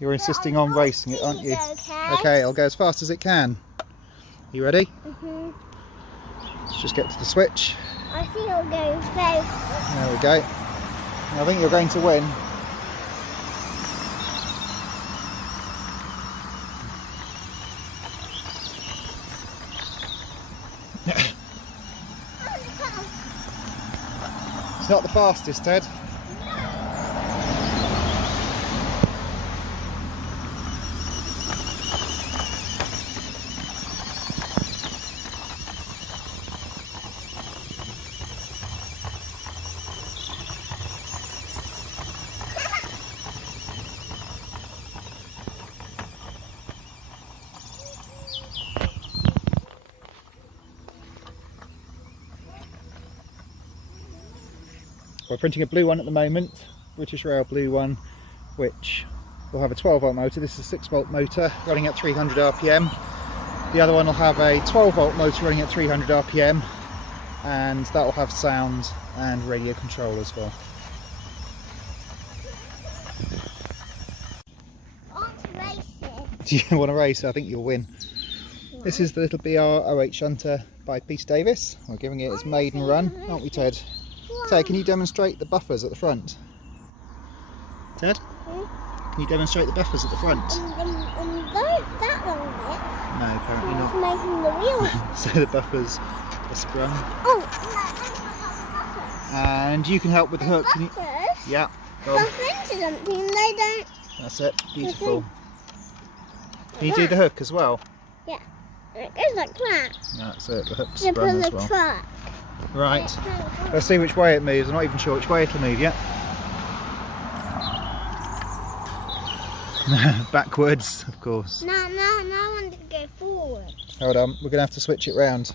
You're insisting on racing it, aren't you? Okay. Okay, I'll go as fast as it can. You ready? Mhm. Let's just get to the switch. I think I'll go fast. There we go. I think you're going to win. It's not the fastest, Ted. We're printing a blue one at the moment, British Rail blue one, which will have a 12 volt motor. This is a 6 volt motor running at 300 RPM. The other one will have a 12 volt motor running at 300 RPM, and that will have sound and radio control as well. I want to race it. Do you want to race? I think you'll win. This is the little BR08 Shunter by Peace Davis. We're giving it its maiden run, aren't we, Ted? Ted, can you demonstrate the buffers at the front? Ted? Can you demonstrate the buffers at the front? That long bit. No, apparently not. It's making the wheels. So the buffers are sprung. Oh, And you can help with the hook. Can you... buffers. Yeah, go on. Buff into something, they don't. That's it. Beautiful. Can you do the hook as well? Yeah. It goes like that. That's it. The hook's To sprung pull as the well. truck. Right. Let's see which way it moves. I'm not even sure which way it'll move yet. Backwards, of course. No, I want to go forward. Hold on. We're going to have to switch it round.